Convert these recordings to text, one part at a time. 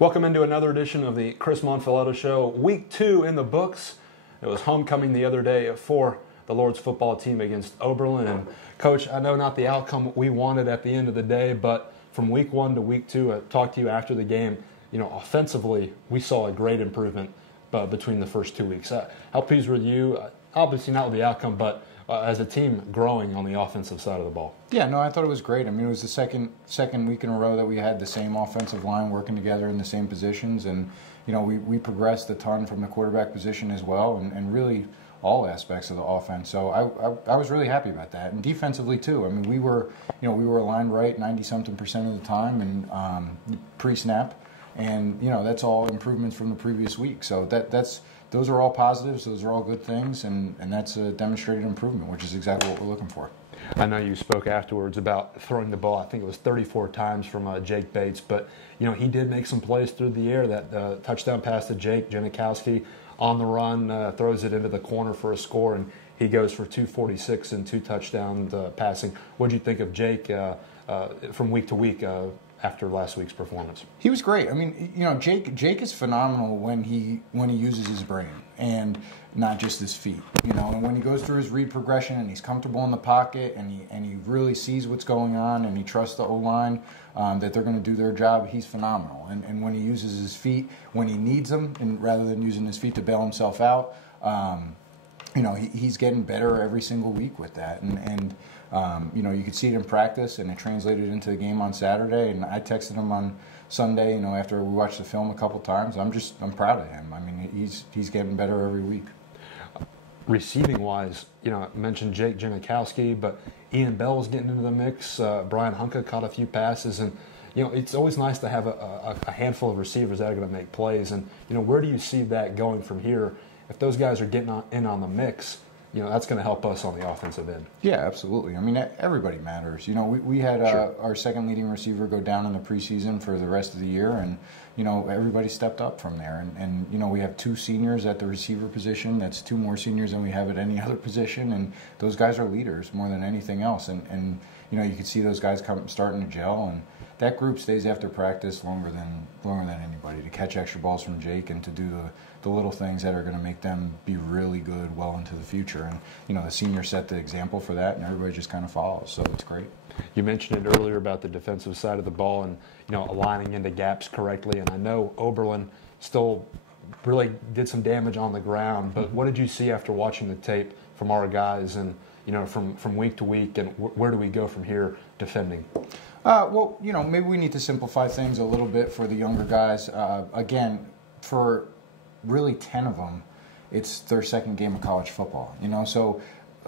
Welcome into another edition of the Chris Monfiletto Show. Week 2 in the books. It was homecoming the other day for the Lord's football team against Oberlin. And Coach, I know not the outcome we wanted at the end of the day, but from week 1 to week 2, I talked to you after the game. You know, offensively, we saw a great improvement between the first 2 weeks. How pleased were you? Obviously not with the outcome, but as a team growing on the offensive side of the ball. Yeah, no, I thought it was great. I mean, it was the second week in a row that we had the same offensive line working together in the same positions, and you know, we progressed a ton from the quarterback position as well, and really all aspects of the offense. So I was really happy about that, and defensively too. I mean, we were aligned right 90-something% of the time, and pre-snap, and you know, that's all improvements from the previous week. So those are all positives. Those are all good things, and that's a demonstrated improvement, which is exactly what we're looking for. I know you spoke afterwards about throwing the ball. I think it was 34 times from Jake Bates, but you know, he did make some plays through the air. That touchdown pass to Jake Janikowski on the run, throws it into the corner for a score, and he goes for 246 and 2 touchdowns passing. What did you think of Jake from week to week after last week's performance? He was great. I mean, you know, Jake is phenomenal when he uses his brain and not just his feet. You know, and when he goes through his read progression and he's comfortable in the pocket and he really sees what's going on and he trusts the O-line that they're going to do their job, he's phenomenal. And when he uses his feet when he needs them, and rather than using his feet to bail himself out, you know, he's getting better every single week with that. And you know, you could see it in practice, and it translated into the game on Saturday. And I texted him on Sunday, you know, after we watched the film a couple times. I'm proud of him. I mean, he's getting better every week. Receiving wise, you know, I mentioned Jake Janikowski, but Ian Bell's getting into the mix. Brian Hunka caught a few passes, and you know, it's always nice to have a handful of receivers that are going to make plays. And you know, where do you see that going from here? If those guys are getting in on the mix, you know, that's going to help us on the offensive end. Yeah, absolutely. I mean, everybody matters. You know, we had Sure. Our second leading receiver go down in the preseason for the rest of the year, and you know, everybody stepped up from there. And you know, we have 2 seniors at the receiver position. That's 2 more seniors than we have at any other position, and those guys are leaders more than anything else. And you know, you can see those guys starting to gel, and that group stays after practice longer than anybody, to catch extra balls from Jake and to do the little things that are going to make them be really good well into the future. And you know, the seniors set the example for that, and everybody just kind of follows. So it's great. You mentioned it earlier about the defensive side of the ball and, you know, aligning into gaps correctly. And I know Oberlin still really did some damage on the ground, but what did you see after watching the tape from our guys, and you know, from week to week, and where do we go from here defending? Well, you know, maybe we need to simplify things a little bit for the younger guys. Again, for really 10 of them, it's their second game of college football. You know, so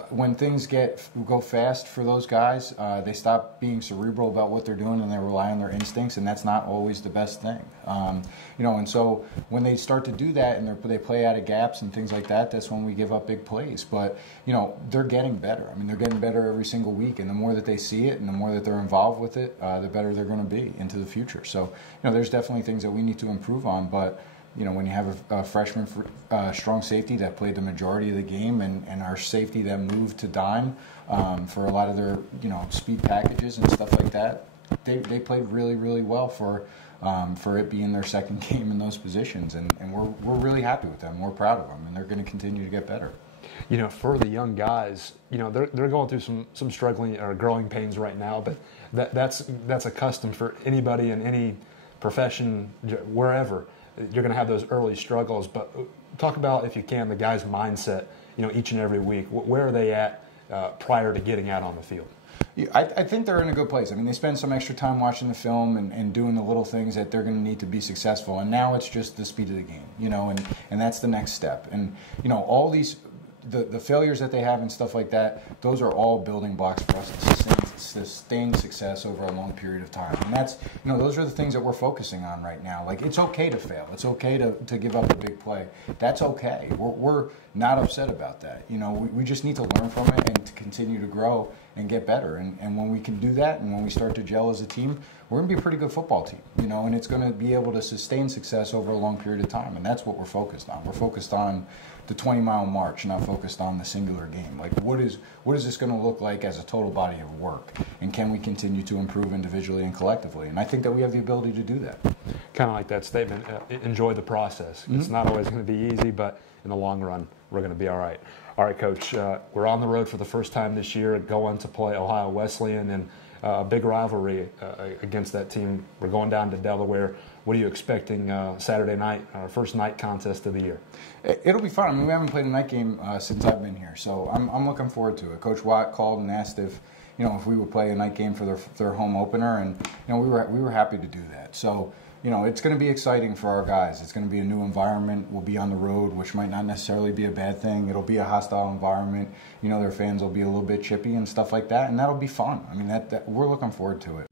when things go fast for those guys, they stop being cerebral about what they're doing and they rely on their instincts, and that's not always the best thing. You know, and so when they start to do that and they play out of gaps and things like that, that's when we give up big plays. But you know, they're getting better. I mean, they're getting better every single week, and the more that they see it and the more that they're involved with it, the better they're going to be into the future. So you know, there's definitely things that we need to improve on, but you know, when you have a freshman strong safety that played the majority of the game, and our safety that moved to dime for a lot of their, you know, speed packages and stuff like that, they played really, really well for it being their second game in those positions, and we're really happy with them. We're proud of them, and they're going to continue to get better. You know, for the young guys, you know, they're going through some struggling or growing pains right now, but that's a custom for anybody in any profession, wherever. You're going to have those early struggles, but talk about, if you can, the guys' mindset, you know, each and every week. Where are they at prior to getting out on the field? Yeah, I think they're in a good place. I mean, they spend some extra time watching the film and doing the little things that they're going to need to be successful, and now it's just the speed of the game, you know, and that's the next step. And, you know, all these, the failures that they have and stuff like that, those are all building blocks for us to sustain success over a long period of time. And that's, you know, those are the things that we're focusing on right now. Like, it's okay to fail. It's okay to give up a big play. That's okay. We're not upset about that. You know, we just need to learn from it and to continue to grow and get better. And when we can do that, and when we start to gel as a team, we're going to be a pretty good football team, you know, and it's going to be able to sustain success over a long period of time. And that's what we're focused on. We're focused on the 20-mile march, not focused on the singular game. Like, what is this going to look like as a total body of work? And can we continue to improve individually and collectively? And I think that we have the ability to do that. kind of like that statement, enjoy the process. It's not always going to be easy, but in the long run, we're going to be all right. All right, Coach, we're on the road for the first time this year, going to play Ohio Wesleyan, and a big rivalry against that team. We're going down to Delaware. What are you expecting Saturday night, our first night contest of the year? It'll be fun. I mean, we haven't played a night game since I've been here, so I'm looking forward to it. Coach Watt called and asked if we would play a night game for their home opener, and we were happy to do that. So it's going to be exciting for our guys. It's going to be a new environment. We'll be on the road, which might not necessarily be a bad thing. It'll be a hostile environment. Their fans will be a little bit chippy and stuff like that, and that'll be fun. I mean, that we're looking forward to it.